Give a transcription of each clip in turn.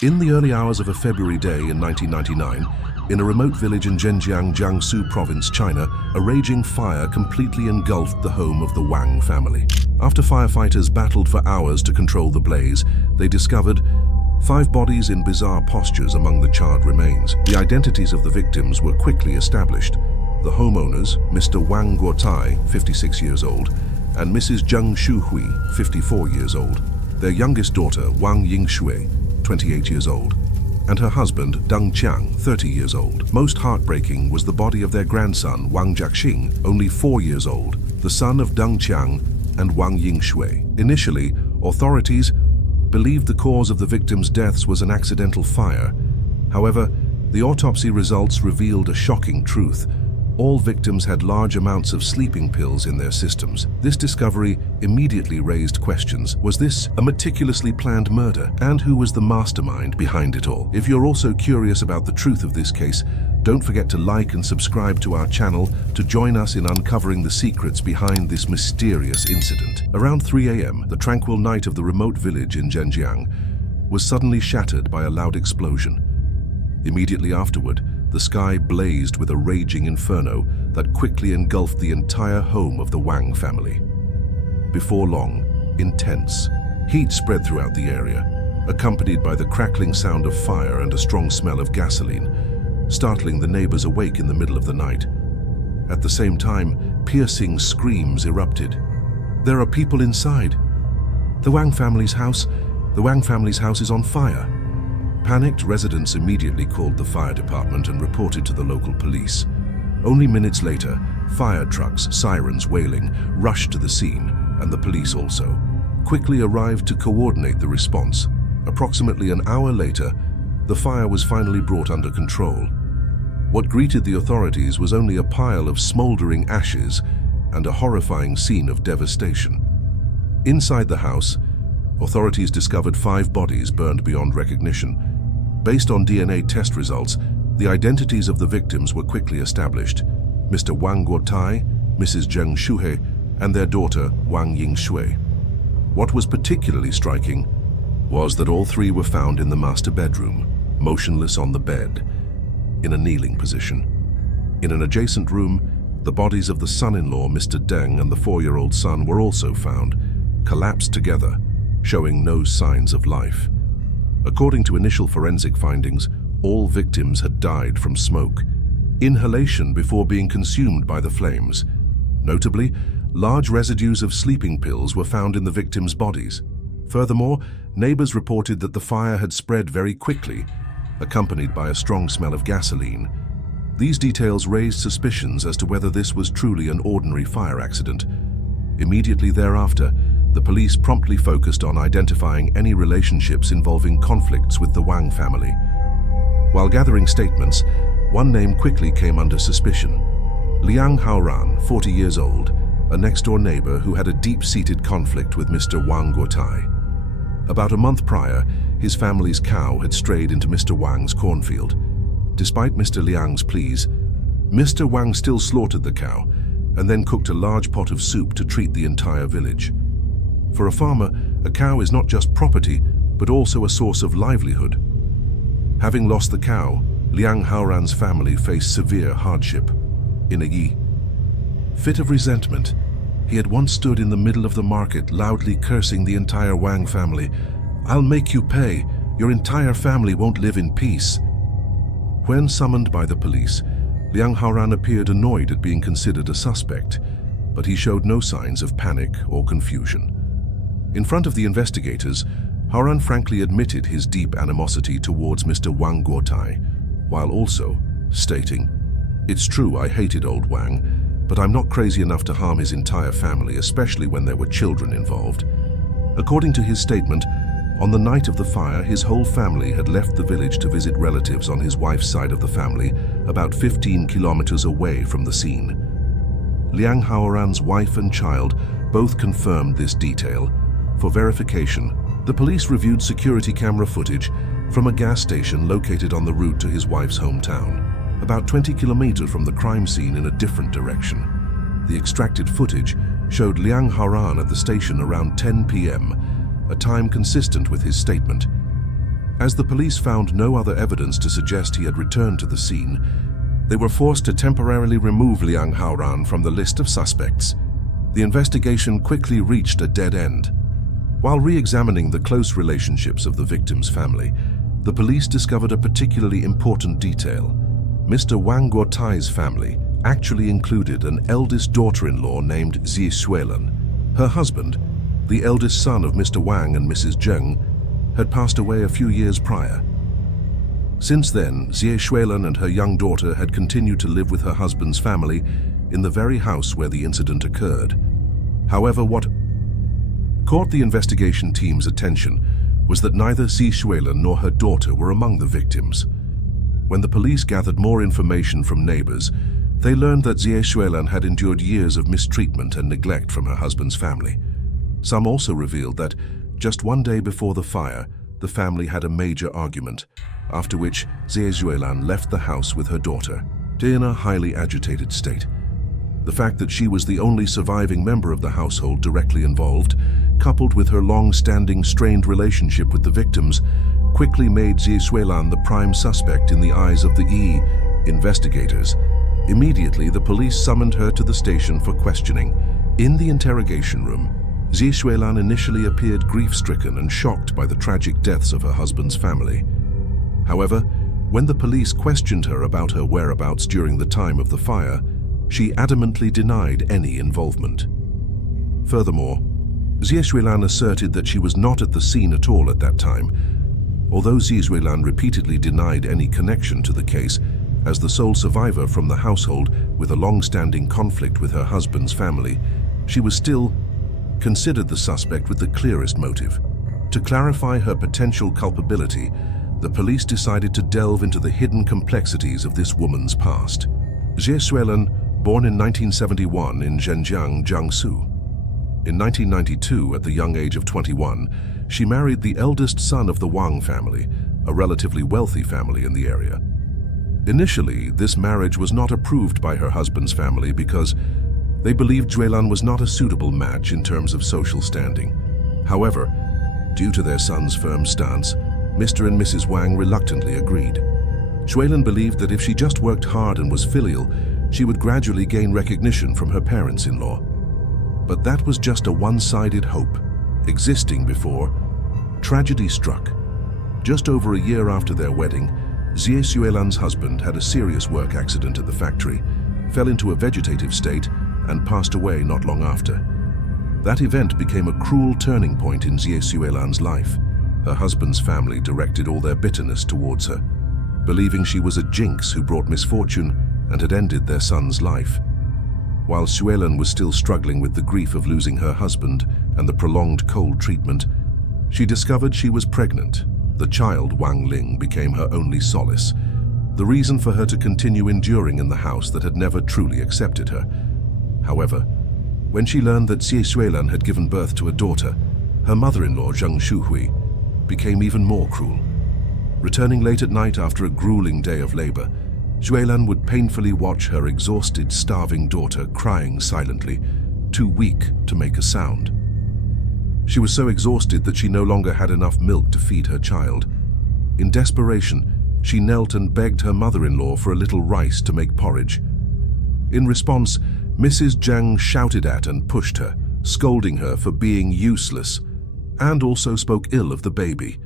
In the early hours of a February day in 1999, in a remote village in Zhenjiang, Jiangsu Province, China, a raging fire completely engulfed the home of the Wang family. After firefighters battled for hours to control the blaze, they discovered 5 bodies in bizarre postures among the charred remains. The identities of the victims were quickly established. The homeowners, Mr. Wang Guotai, 56 years old, and Mrs. Zheng Shuhui, 54 years old. Their youngest daughter, Wang Yingshui, 28 years old, and her husband, Deng Qiang, 30 years old. Most heartbreaking was the body of their grandson, Wang Jiaxing, only 4 years old, the son of Deng Qiang and Wang Yingshui. Initially, authorities believed the cause of the victims' deaths was an accidental fire. However, the autopsy results revealed a shocking truth. All victims had large amounts of sleeping pills in their systems. This discovery immediately raised questions. Was this a meticulously planned murder? And who was the mastermind behind it all? If you're also curious about the truth of this case, don't forget to like and subscribe to our channel to join us in uncovering the secrets behind this mysterious incident. Around 3 a.m., the tranquil night of the remote village in Zhenjiang was suddenly shattered by a loud explosion. Immediately afterward, the sky blazed with a raging inferno that quickly engulfed the entire home of the Wang family. Before long, intense heat spread throughout the area, accompanied by the crackling sound of fire and a strong smell of gasoline, startling the neighbors awake in the middle of the night. At the same time, piercing screams erupted. "There are people inside! The Wang family's house is on fire!" Panicked residents immediately called the fire department and reported to the local police. Only minutes later, fire trucks, sirens wailing, rushed to the scene, and the police also quickly arrived to coordinate the response. Approximately an hour later, the fire was finally brought under control. What greeted the authorities was only a pile of smoldering ashes and a horrifying scene of devastation. Inside the house, authorities discovered 5 bodies burned beyond recognition. Based on DNA test results, the identities of the victims were quickly established: Mr. Wang Guotai, Mrs. Zheng Shuhui, and their daughter, Wang Yingshui. What was particularly striking was that all 3 were found in the master bedroom, motionless on the bed, in a kneeling position. In an adjacent room, the bodies of the son-in-law, Mr. Deng, and the 4-year-old son were also found, collapsed together, showing no signs of life. According to initial forensic findings, all victims had died from smoke, inhalation before being consumed by the flames. Notably, large residues of sleeping pills were found in the victims' bodies. Furthermore, neighbors reported that the fire had spread very quickly, accompanied by a strong smell of gasoline. These details raised suspicions as to whether this was truly an ordinary fire accident. Immediately thereafter, the police promptly focused on identifying any relationships involving conflicts with the Wang family. While gathering statements, one name quickly came under suspicion: Liang Haoran, 40 years old, a next-door neighbor who had a deep-seated conflict with Mr. Wang Guotai. About a month prior, his family's cow had strayed into Mr. Wang's cornfield. Despite Mr. Liang's pleas, Mr. Wang still slaughtered the cow and then cooked a large pot of soup to treat the entire village. For a farmer, a cow is not just property, but also a source of livelihood. Having lost the cow, Liang Haoran's family faced severe hardship. In a fit of resentment, he had once stood in the middle of the market, loudly cursing the entire Wang family. "I'll make you pay. Your entire family won't live in peace." When summoned by the police, Liang Haoran appeared annoyed at being considered a suspect, but he showed no signs of panic or confusion. In front of the investigators, Haoran frankly admitted his deep animosity towards Mr. Wang Guotai, while also stating, "It's true, I hated old Wang, but I'm not crazy enough to harm his entire family, especially when there were children involved." According to his statement, on the night of the fire, his whole family had left the village to visit relatives on his wife's side of the family, about 15 kilometers away from the scene. Liang Haoran's wife and child both confirmed this detail. For verification, the police reviewed security camera footage from a gas station located on the route to his wife's hometown, about 20 kilometers from the crime scene in a different direction. The extracted footage showed Liang Haoran at the station around 10 p.m., a time consistent with his statement. As the police found no other evidence to suggest he had returned to the scene, they were forced to temporarily remove Liang Haoran from the list of suspects. The investigation quickly reached a dead end. While re-examining the close relationships of the victim's family, the police discovered a particularly important detail. Mr. Wang Guotai's family actually included an eldest daughter-in-law named Xie Xuelan. Her husband, the eldest son of Mr. Wang and Mrs. Zheng, had passed away a few years prior. Since then, Xie Xuelan and her young daughter had continued to live with her husband's family in the very house where the incident occurred. However, what caught the investigation team's attention was that neither Xie Xuelan nor her daughter were among the victims. When the police gathered more information from neighbors, they learned that Xie Xuelan had endured years of mistreatment and neglect from her husband's family. Some also revealed that just one day before the fire, the family had a major argument, after which Xie Xuelan left the house with her daughter, in a highly agitated state. The fact that she was the only surviving member of the household directly involved, coupled with her long-standing strained relationship with the victims, quickly made Xie Xuelan the prime suspect in the eyes of the investigators. Immediately, the police summoned her to the station for questioning. In the interrogation room, Xie Xuelan initially appeared grief-stricken and shocked by the tragic deaths of her husband's family. However, when the police questioned her about her whereabouts during the time of the fire, she adamantly denied any involvement. Furthermore, Xie Xuelan asserted that she was not at the scene at all at that time. Although Xie Xuelan repeatedly denied any connection to the case, as the sole survivor from the household with a long-standing conflict with her husband's family, she was still considered the suspect with the clearest motive. To clarify her potential culpability, the police decided to delve into the hidden complexities of this woman's past. Xie Xuelan, born in 1971 in Zhenjiang, Jiangsu. In 1992, at the young age of 21, she married the eldest son of the Wang family, a relatively wealthy family in the area. Initially, this marriage was not approved by her husband's family because they believed Xuelan was not a suitable match in terms of social standing. However, due to their son's firm stance, Mr. and Mrs. Wang reluctantly agreed. Xuelan believed that if she just worked hard and was filial, she would gradually gain recognition from her parents-in-law. But that was just a one-sided hope, existing before tragedy struck. Just over a year after their wedding, Xie Xuelan's husband had a serious work accident at the factory, fell into a vegetative state, and passed away not long after. That event became a cruel turning point in Xie Xuelan's life. Her husband's family directed all their bitterness towards her, believing she was a jinx who brought misfortune and had ended their son's life. While Xuelan was still struggling with the grief of losing her husband and the prolonged cold treatment, she discovered she was pregnant. The child, Wang Ling, became her only solace, the reason for her to continue enduring in the house that had never truly accepted her. However, when she learned that Xie Xuelan had given birth to a daughter, her mother-in-law, Zheng Shuhui, became even more cruel. Returning late at night after a grueling day of labor, Xuelan would painfully watch her exhausted, starving daughter crying silently, too weak to make a sound. She was so exhausted that she no longer had enough milk to feed her child. In desperation, she knelt and begged her mother-in-law for a little rice to make porridge. In response, Mrs. Zheng shouted at and pushed her, scolding her for being useless, and also spoke ill of the baby.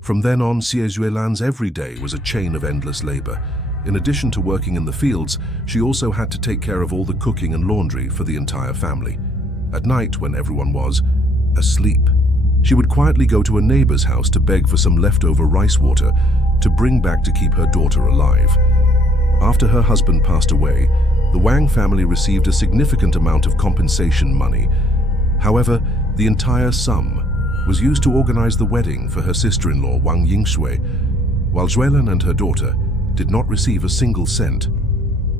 From then on, Xie Xuelan's every day was a chain of endless labor. In addition to working in the fields, she also had to take care of all the cooking and laundry for the entire family. At night, when everyone was asleep, she would quietly go to a neighbor's house to beg for some leftover rice water to bring back to keep her daughter alive. After her husband passed away, the Wang family received a significant amount of compensation money. However, the entire sum was used to organize the wedding for her sister-in-law, Wang Yingshui, while Xuelan and her daughter did not receive a single cent.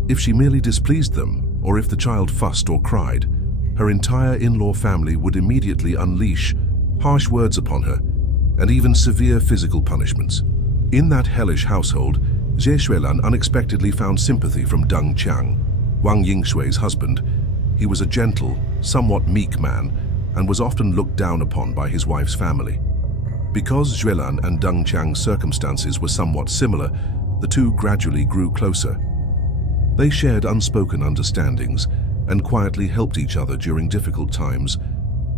If she merely displeased them, or if the child fussed or cried, her entire in-law family would immediately unleash harsh words upon her, and even severe physical punishments. In that hellish household, Xie Xuelan unexpectedly found sympathy from Deng Qiang, Wang Yingshui's husband. He was a gentle, somewhat meek man, and was often looked down upon by his wife's family. Because Xuelan and Deng Qiang's circumstances were somewhat similar, the two gradually grew closer. They shared unspoken understandings and quietly helped each other during difficult times.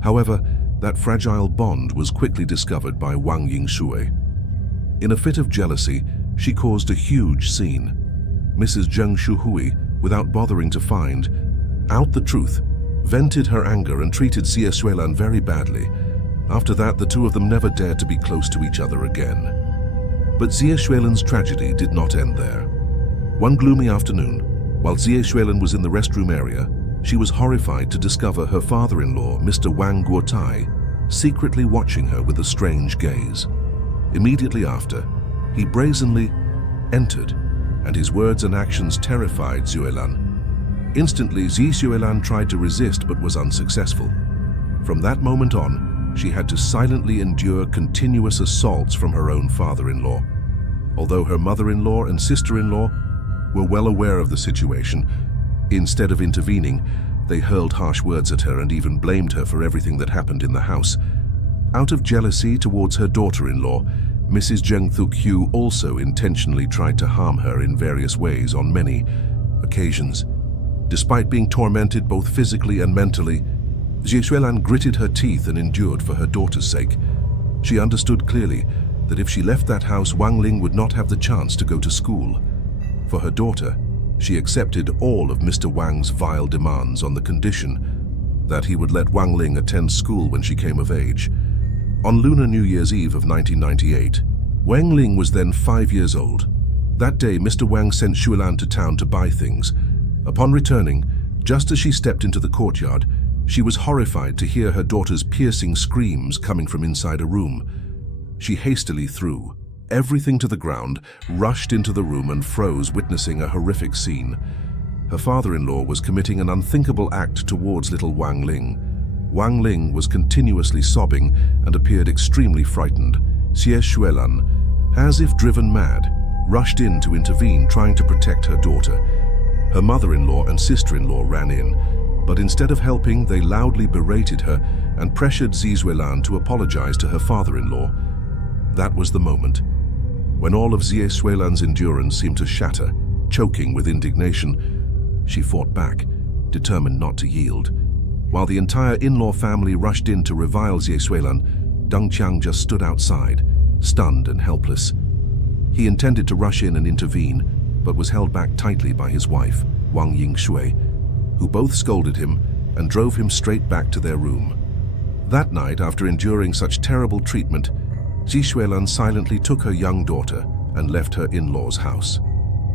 However, that fragile bond was quickly discovered by Wang Yingshui. In a fit of jealousy, she caused a huge scene. Mrs. Zheng Shuhui, without bothering to find out the truth, vented her anger and treated Xie Xuelan very badly. After that, the two of them never dared to be close to each other again. But Xie Xuelan's tragedy did not end there. One gloomy afternoon, while Xie Xuelan was in the restroom area, she was horrified to discover her father-in-law, Mr. Wang Guotai, secretly watching her with a strange gaze. Immediately after, he brazenly entered, and his words and actions terrified Xuelan. Instantly, Xie Xuelan tried to resist but was unsuccessful. From that moment on, she had to silently endure continuous assaults from her own father-in-law. Although her mother-in-law and sister-in-law were well aware of the situation, instead of intervening, they hurled harsh words at her and even blamed her for everything that happened in the house. Out of jealousy towards her daughter-in-law, Mrs. Zheng Thukyu also intentionally tried to harm her in various ways on many occasions. Despite being tormented both physically and mentally, Xie Xuelan gritted her teeth and endured for her daughter's sake. She understood clearly that if she left that house, Wang Ling would not have the chance to go to school. For her daughter, she accepted all of Mr. Wang's vile demands on the condition that he would let Wang Ling attend school when she came of age. On Lunar New Year's Eve of 1998, Wang Ling was then 5 years old. That day, Mr. Wang sent Xuelan to town to buy things. Upon returning, just as she stepped into the courtyard, she was horrified to hear her daughter's piercing screams coming from inside a room. She hastily threw everything to the ground, rushed into the room and froze, witnessing a horrific scene. Her father-in-law was committing an unthinkable act towards little Wang Ling. Wang Ling was continuously sobbing and appeared extremely frightened. Xie Xuelan, as if driven mad, rushed in to intervene, trying to protect her daughter. Her mother-in-law and sister-in-law ran in, but instead of helping, they loudly berated her and pressured Xie Xuelan to apologize to her father-in-law. That was the moment when all of Xie Xuelan's endurance seemed to shatter. Choking with indignation, she fought back, determined not to yield. While the entire in-law family rushed in to revile Xie Xuelan, Deng Qiang just stood outside, stunned and helpless. He intended to rush in and intervene, but was held back tightly by his wife, Wang Yingshui, who both scolded him and drove him straight back to their room. That night, after enduring such terrible treatment, Xie Xuelan silently took her young daughter and left her in-law's house.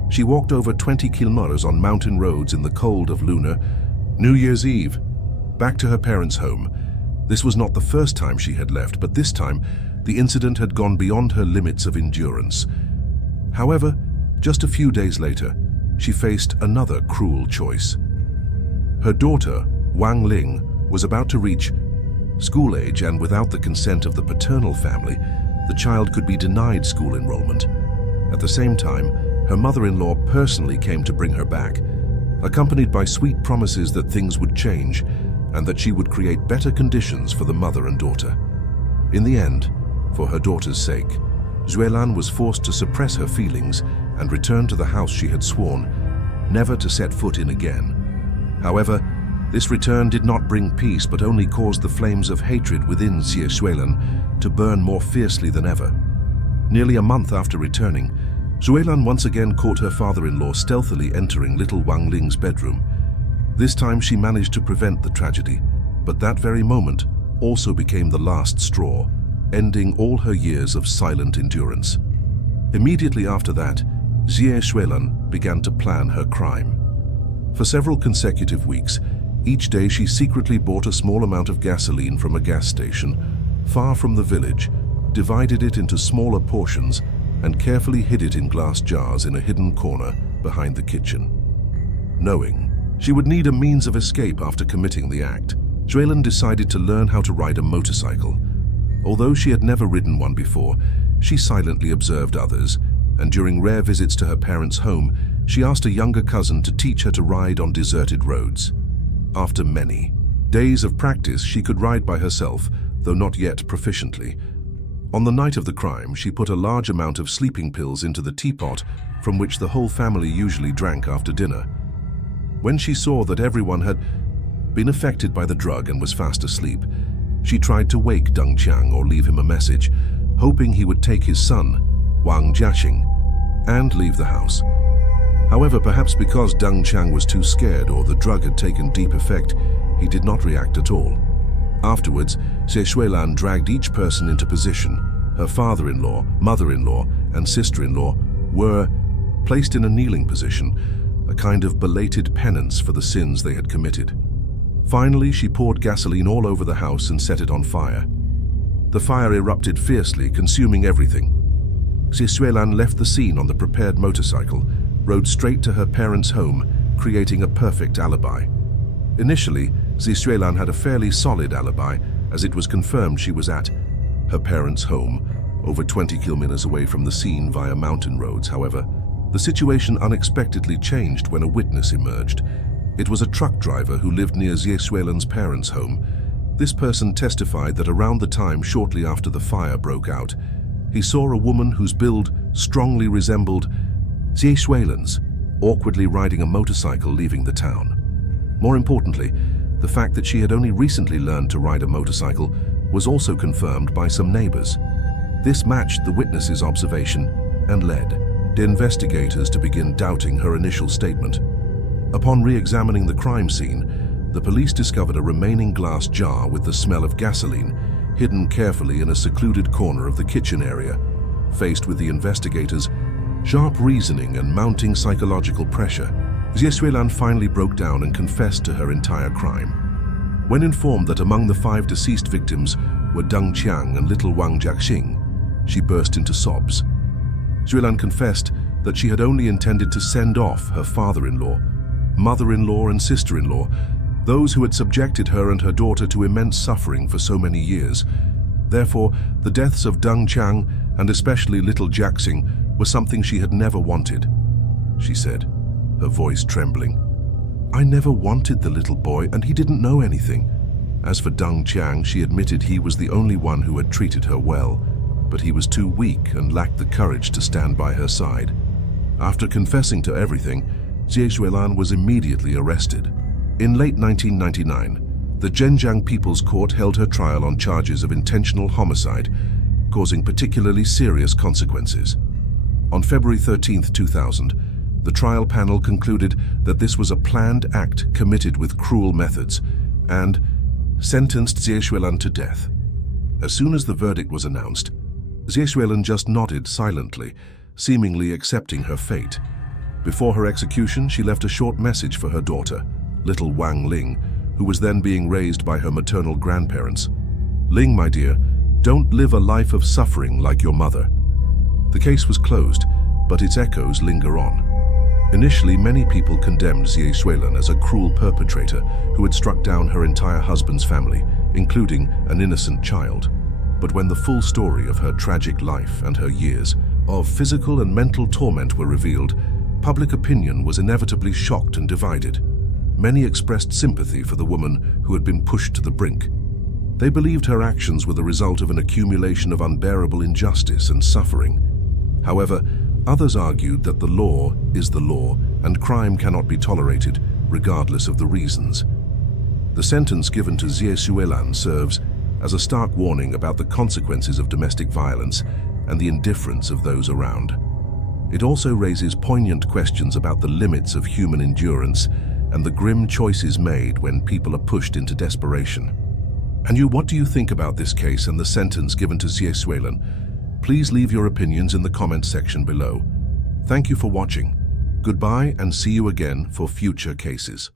She walked over 20 kilometers on mountain roads in the cold of Lunar New Year's Eve, back to her parents' home. This was not the first time she had left, but this time the incident had gone beyond her limits of endurance. However, just a few days later, she faced another cruel choice. Her daughter, Wang Ling, was about to reach school age, and without the consent of the paternal family, the child could be denied school enrollment. At the same time, her mother-in-law personally came to bring her back, accompanied by sweet promises that things would change and that she would create better conditions for the mother and daughter. In the end, for her daughter's sake, Xuelan was forced to suppress her feelings and return to the house she had sworn never to set foot in again. However, this return did not bring peace, but only caused the flames of hatred within Xie Xuelan to burn more fiercely than ever. Nearly a month after returning, Xuelan once again caught her father-in-law stealthily entering little Wang Ling's bedroom. This time she managed to prevent the tragedy, but that very moment also became the last straw, ending all her years of silent endurance. Immediately after that, Xie Xuelan began to plan her crime. For several consecutive weeks, each day she secretly bought a small amount of gasoline from a gas station far from the village, divided it into smaller portions, and carefully hid it in glass jars in a hidden corner behind the kitchen. Knowing she would need a means of escape after committing the act, Xuelan decided to learn how to ride a motorcycle. Although she had never ridden one before, she silently observed others, and during rare visits to her parents' home, she asked a younger cousin to teach her to ride on deserted roads. After many days of practice, she could ride by herself, though not yet proficiently. On the night of the crime, she put a large amount of sleeping pills into the teapot from which the whole family usually drank after dinner. When she saw that everyone had been affected by the drug and was fast asleep, she tried to wake Deng Qiang or leave him a message, hoping he would take his son, Wang Jiaxing, and leave the house. However, perhaps because Deng Qiang was too scared or the drug had taken deep effect, he did not react at all. Afterwards, Xie Xuelan dragged each person into position. Her father-in-law, mother-in-law, and sister-in-law were placed in a kneeling position, a kind of belated penance for the sins they had committed. Finally, she poured gasoline all over the house and set it on fire. The fire erupted fiercely, consuming everything. Xie Xuelan left the scene on the prepared motorcycle, rode straight to her parents' home, creating a perfect alibi. Initially, Xie Xuelan had a fairly solid alibi, as it was confirmed she was at her parents' home, over 20 kilometers away from the scene via mountain roads. However, the situation unexpectedly changed when a witness emerged. It was a truck driver who lived near Xie Xuelan's parents' home. This person testified that around the time shortly after the fire broke out, he saw a woman whose build strongly resembled Xie Xuelan's, awkwardly riding a motorcycle leaving the town. More importantly, the fact that she had only recently learned to ride a motorcycle was also confirmed by some neighbors. This matched the witness's observation and led the investigators to begin doubting her initial statement. Upon re-examining the crime scene, the police discovered a remaining glass jar with the smell of gasoline hidden carefully in a secluded corner of the kitchen area. Faced with the investigators' sharp reasoning and mounting psychological pressure, Xie Xuelan finally broke down and confessed to her entire crime. When informed that among the 5 deceased victims were Deng Qiang and little Wang Jiaxing, she burst into sobs. Xuelan confessed that she had only intended to send off her father-in-law, mother-in-law and sister-in-law, those who had subjected her and her daughter to immense suffering for so many years. Therefore, the deaths of Deng Qiang and especially little Jiaxing were something she had never wanted, she said, her voice trembling. I never wanted the little boy and he didn't know anything. As for Deng Qiang, she admitted he was the only one who had treated her well, but he was too weak and lacked the courage to stand by her side. After confessing to everything, Xie Xuelan was immediately arrested. In late 1999, the Zhenjiang People's Court held her trial on charges of intentional homicide, causing particularly serious consequences. On February 13, 2000, the trial panel concluded that this was a planned act committed with cruel methods and sentenced Xie Xuelan to death. As soon as the verdict was announced, Xie Xuelan just nodded silently, seemingly accepting her fate. Before her execution, she left a short message for her daughter, little Wang Ling, who was then being raised by her maternal grandparents. Ling, my dear, don't live a life of suffering like your mother. The case was closed, but its echoes linger on. Initially, many people condemned Xie Xuelan as a cruel perpetrator who had struck down her entire husband's family, including an innocent child. But when the full story of her tragic life and her years of physical and mental torment were revealed, public opinion was inevitably shocked and divided. Many expressed sympathy for the woman who had been pushed to the brink. They believed her actions were the result of an accumulation of unbearable injustice and suffering. However, others argued that the law is the law and crime cannot be tolerated, regardless of the reasons. The sentence given to Xie Xuelan serves as a stark warning about the consequences of domestic violence and the indifference of those around. It also raises poignant questions about the limits of human endurance and the grim choices made when people are pushed into desperation. And you, what do you think about this case and the sentence given to Xie Xuelan? Please leave your opinions in the comments section below. Thank you for watching. Goodbye and see you again for future cases.